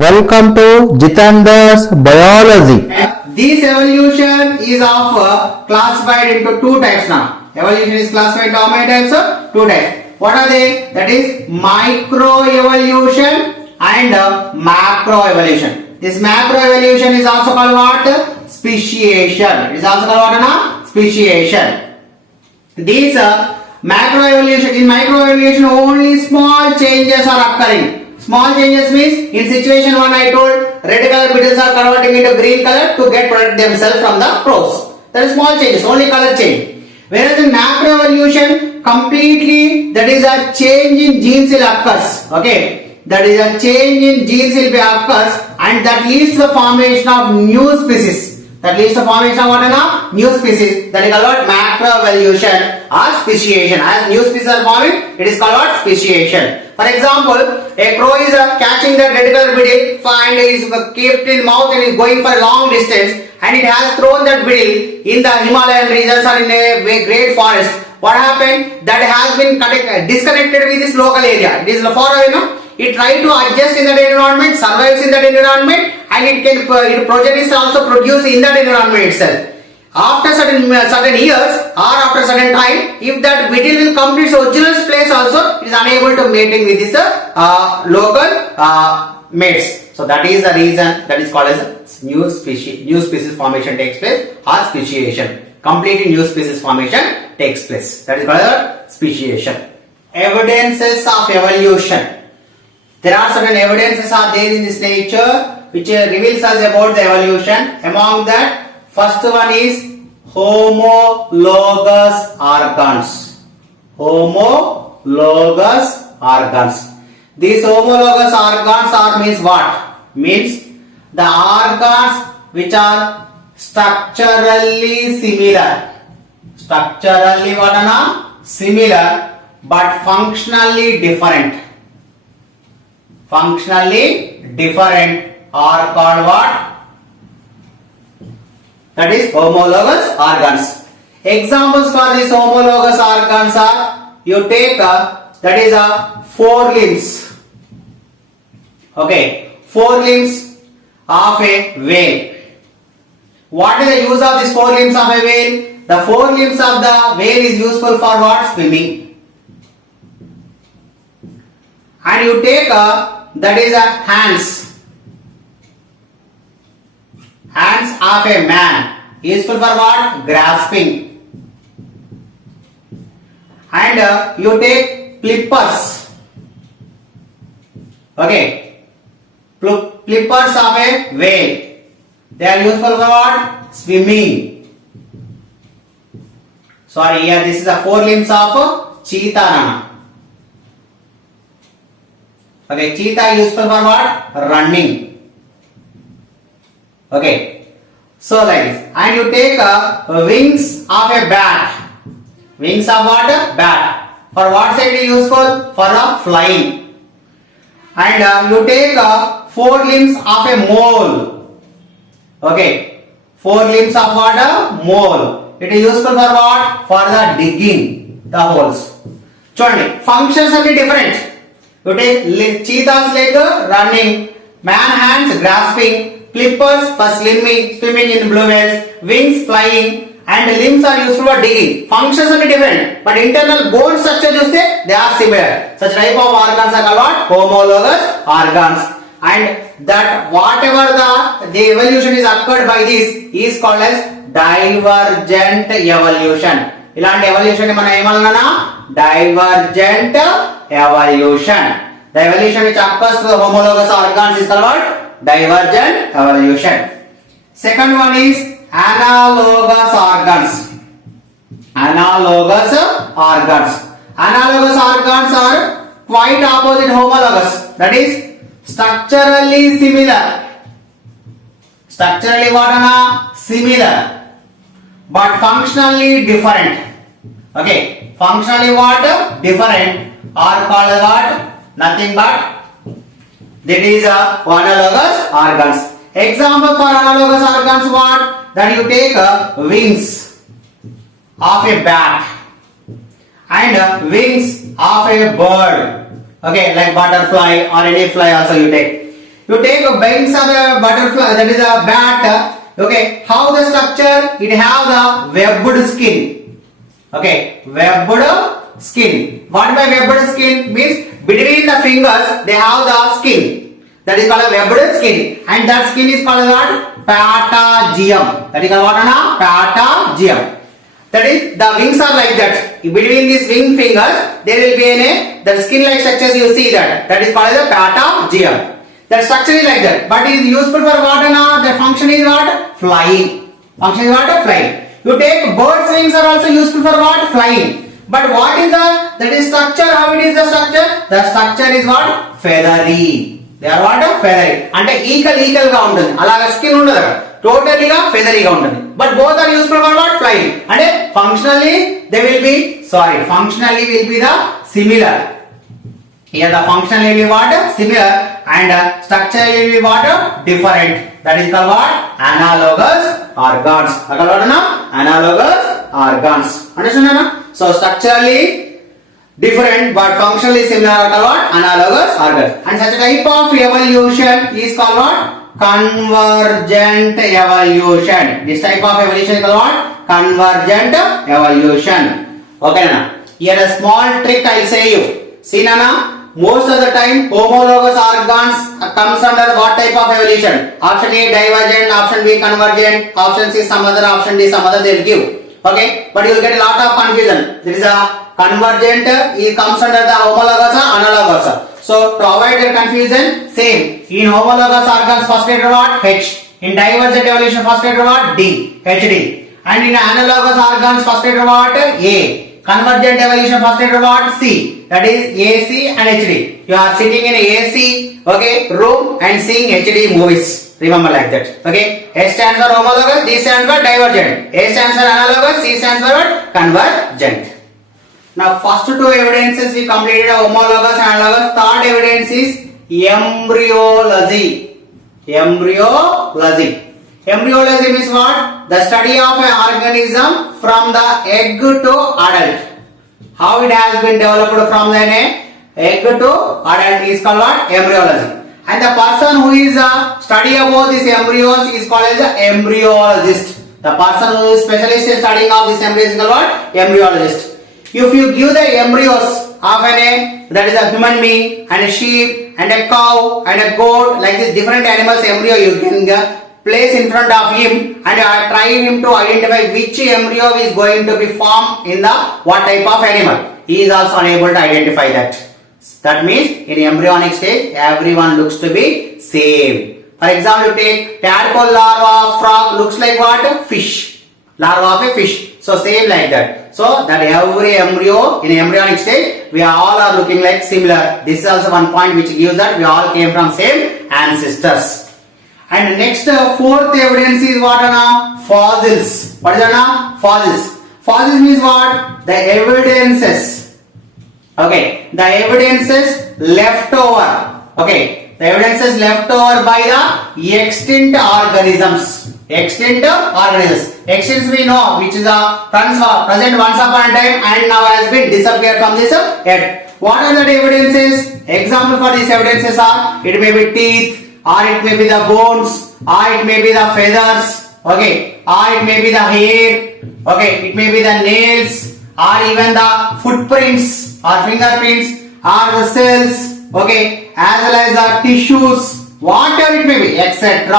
Welcome to Jitander's Biology. This evolution is of classified into two types now. Evolution is classified into how many types? Two types. What are they? That is microevolution and macroevolution. This macroevolution is also called what? Speciation. It is also called what? Speciation. These macroevolution, in microevolution only small changes are occurring. Small changes means in situation 1 I told red color beetles are converting into green color to get protect themselves from the crows. That is small changes, only color change. Whereas in macroevolution completely that is a change in genes will occurs. Okay, that is a change in genes will be occurs and that leads to the formation of new species. That leads to formation of what is new species. That is called macroevolution or speciation. As new species are forming, it is called speciation. For example, a crow is catching the red color beetle and is kept in mouth and is going for a long distance and it has thrown that beetle in the Himalayan regions or in a great forest. What happened? That has been disconnected with this local area. It is far away, It tries to adjust in that environment, survives in that environment and its progenies also produce in that environment itself. After certain years or after certain time, if that beetle will come to its original place also, it is unable to mating with its local mates. So that is the reason that is called as new species formation takes place or speciation. Completely new species formation takes place. That is called as speciation. Evidences of evolution. There are certain evidences are there in this nature which reveals us about the evolution. Among that, first one is homologous organs. Homologous organs. These homologous organs are means what? Means the organs which are structurally similar. Structurally what are similar but functionally different. Functionally different are called what? That is homologous organs. Examples for these homologous organs are, you take that is forelimbs. Okay, forelimbs of a whale. What is the use of these forelimbs of a whale? The forelimbs of the whale is useful for what? Swimming. And you take that is hands. Hands of a man useful for what? Grasping. And you take flippers. Okay, flippers of a whale. They are useful for what? Swimming. Sorry, here this is the forelimbs of cheetah. Okay, cheetah is useful for what? Running. Okay, so like this. And you take wings of a bat. Wings of what? Bat. For what side it is useful? For flying. And you take forelimbs of a mole. Okay, forelimbs of what? Mole. It is useful for what? For the digging the holes. Chudandi, functions are different. You take cheetah's leg running, man hands grasping, flippers for swimming in blue whales, wings flying, and limbs are useful for digging. Functions are different, but internal bone structure they are similar. Such type of organs are called what? Homologous organs. And that whatever the evolution is occurred by this is called as divergent evolution. ఇలాంటి evolution మనం ఏమన్నానా? Divergent evolution. The evolution which occurs to the homologous organs is called what? Divergent evolution. Second one is analogous organs. Analogous organs. Analogous organs are quite opposite homologous. That is structurally similar. Structurally what? Similar. But functionally different. Okay. Functionally what? Different are called what? Nothing but that is analogous organs. Example for analogous organs what? That you take wings of a bat and wings of a bird. Okay, like butterfly or any fly also you take. You take wings of a butterfly, that is a bat. Okay, how the structure? It have the webbed skin. Okay, webbed skin. What by webbed skin means between the fingers they have the skin. That is called a webbed skin, and that skin is called what? Patagium. That is called what? Patagium. That is, the wings are like that. Between these wing fingers, there will be the skin-like structures. You see that. That is called the patagium. That structure is like that. But it is useful for what? The function is what? Flying. Function is what? Flying. You take birds' wings are also useful for what? Flying. But what is that is structure? How it is the structure? The structure is what? Feathery. They are what? Feathery. అంటే ఈకల్ గా ఉంటుంది. అలాగా skin ఉండదు. టోటలీగా ఫెదరీగా ఉంటుంది. But both are useful for what? Flying. అంటే functionally they will be functionally will be the similar. Here the function will be what? Similar, and structure will be what? Different. That is called what? Analogous organs. Analogous organs. Understand? So structurally different but functionally similar are called what? Analogous organs. And such a type of evolution is called what? Convergent evolution. This type of evolution is called what? Convergent evolution. Okay, Nana. Here a small trick I will say you. See, Nana. Most of the time homologous organs comes under what type of evolution? Option A divergent, option B convergent, option C some other, option D some other they will give. Okay, but you will get a lot of confusion. There is a convergent, it comes under the homologous or analogous. So to avoid the confusion, same. In homologous organs first letter what? H. In divergent evolution first letter what? D. HD. And in analogous organs first letter what? A. Convergent evolution first letter what? C. That is AC and HD. You are sitting in a AC, okay, room and seeing HD movies. Remember like that. Okay. S stands for homologous, D stands for divergent. A stands for analogous, C stands for what? Convergent. Now first two evidences we completed homologous and analogous. Third evidence is embryology. Embryology. Embryology means what? The study of an organism from the egg to adult. How it has been developed from the egg to adult is called what? Embryology. And the person who is study about these embryos is called as an embryologist. The person who is specialist in studying of these embryos is called what? Embryologist. If you give the embryos of that is a human being and a sheep and a cow and a goat, like this different animals embryo you can place in front of him and try him to identify which embryo is going to be formed in the what type of animal. He is also unable to identify that. That means in embryonic stage everyone looks to be same. For example, you take tadpole larva of frog looks like what? Fish. Larva of a fish. So same like that. So that every embryo in embryonic stage we all are looking like similar. This is also one point which gives that we all came from same ancestors. And next fourth evidence is what? Fossils. What is that? Fossils. Fossils means what? The evidences. Okay, the evidences left over. Okay, the evidences left over by the extinct organisms. Extinct organisms. Extinct we know which is a present once upon a time and now has been disappeared from this earth. What are the evidences? Example for these evidences are it may be teeth, or it may be the bones, or it may be the feathers, okay, or it may be the hair, okay, it may be the nails, or even the footprints or fingerprints or the cells, okay, as well as the tissues, whatever it may be, etc.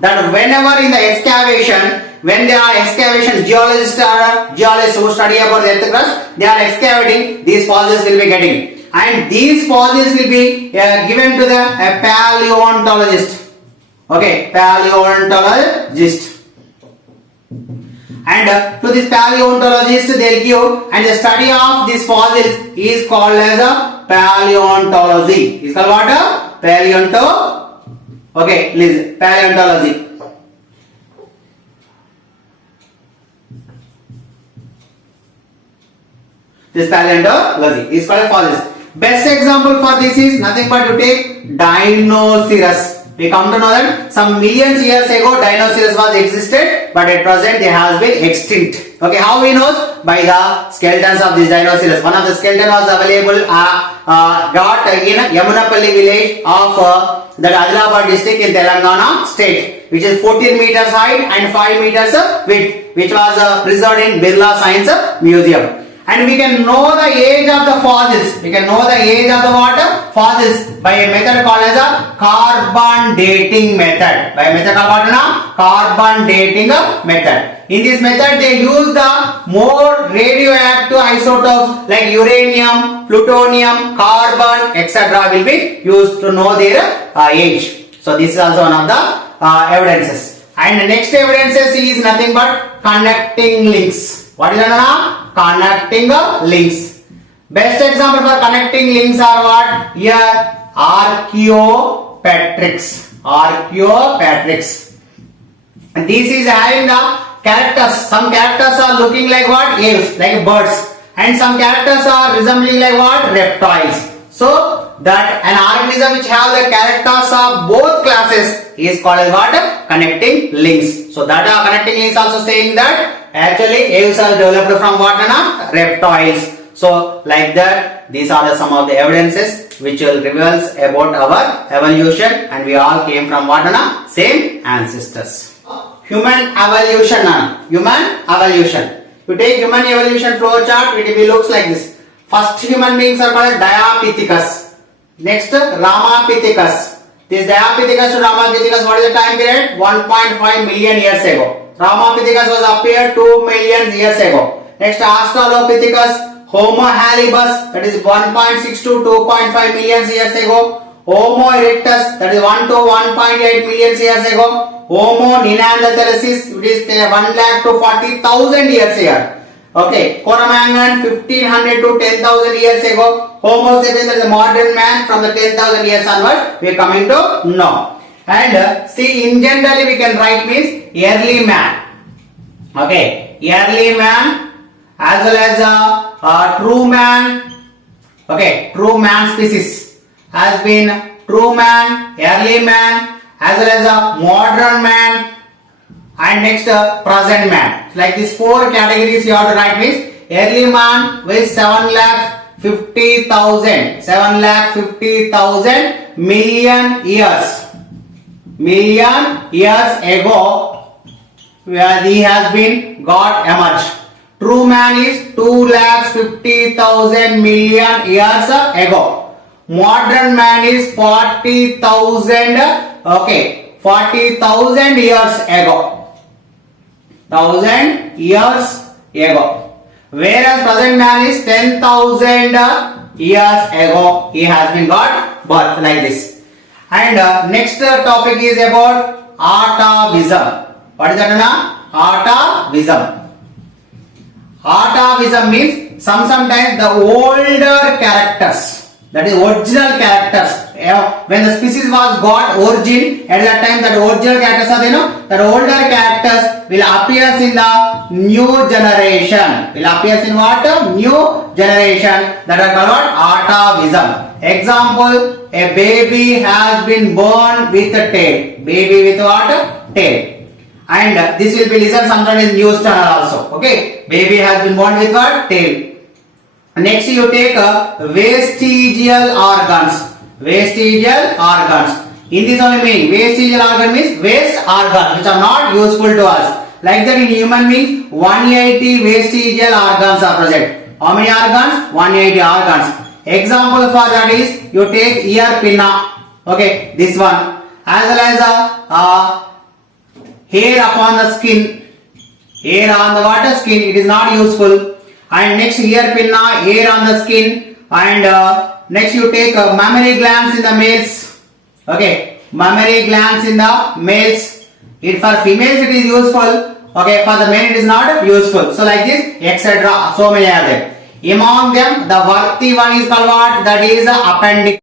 That whenever in the excavation, when there are excavation, geologists who study about the earth crust, they are excavating, these fossils will be getting. And these fossils will be given to the paleontologist. Okay, paleontologist. And to this paleontologist they will give, and the study of these fossils is called as a paleontology. Is called what? Okay, listen, paleontology. This paleontology is called fossils. Best example for this is nothing but you take Dinoceras. we come to know that some millions years ago dinosaurs was existed, but at present they has been extinct. Okay, how we know? By the skeletons of these dinosaurs. One of the skeleton was available got in Yamunapalli village of the Adilabad district in Telangana state, which is 14 meters height and 5 meters width, which was preserved in Birla Science Museum. And we can know the age of the fossils. We can know the age of the what? Fossils by a method called as a carbon dating method. By a method called as carbon dating method. In this method, they use the more radioactive isotopes like uranium, plutonium, carbon, etc. will be used to know their age. So this is also one of the evidences. And the next evidences is nothing but connecting links. What is that? Connecting links. Best example for connecting links are what? Here, Archaeopteryx. Archaeopteryx. And this is having the characters. Some characters are looking like what? Aves, like birds. And some characters are resembling like what? Reptiles. So that an organism which have the characters of both classes is called as what? Connecting links. So that connecting links also saying that actually aves are developed from what? Reptiles. So like that, these are some of the evidences which will reveals about our evolution, and we all came from what? Same ancestors. Human evolution. Human evolution. You take human evolution flow chart, it will looks like this. First human beings are called Diapithecus. Next Ramapithecus. This Diapithecus to Ramapithecus, what is the time period? 1.5 million years ago. Ramapithecus was appeared 2 million years ago. Next Australopithecus, Homo habilis, that is 1.6 to 2.5 million years ago. Homo erectus, that is 1 to 1.8 million years ago. Homo neanderthalensis, it is 1 lakh to 40,000 years here. Okay, Cro-Magnon 1500 to 10,000 years ago. Homo sapiens, that is a modern man from the 10,000 years onward. We are coming to know. And see, in generally we can write means early man. Okay, early man as well as true man. Okay, true man species has been true man, early man, as well as a modern man, and next present man. Like these 4 categories you have to write means early man with 7,50,000 million years. Million years ago, where he has been got emerged. True man is 2,50,000 million years ago. Modern man is 40,000. Okay, 40,000 years ago. 1,000 years ago. Whereas present man is 10,000 years ago. He has been got birth like this. And next topic is about atavism. What is that? Atavism. Atavism means sometimes the older characters, that is original characters. When the species was got origin, at that time that original characters are that older characters will appear in the new generation. Will appear in what? New generation. That are called atavism. Example, a baby has been born with a tail. Baby with what? Tail. And this will be listened sometimes in news channel also. Okay, baby has been born with what? Tail. Next you take vestigial organs. Vestigial organs. In this only meaning, vestigial organ means waste organs which are not useful to us. Like that in human beings, 180 vestigial organs are present. How many organs? 180 organs. Example for that is you take ear pinna. Okay, this one. As well as hair upon the skin. Hair on the water skin, it is not useful. And next ear pinna, hair on the skin. And next you take mammary glands in the males. Okay, mammary glands in the males. It for females it is useful. Okay, for the men it is not useful. So like this, etc. So many are there. Among them, the worthy one is called what? That is the appendix.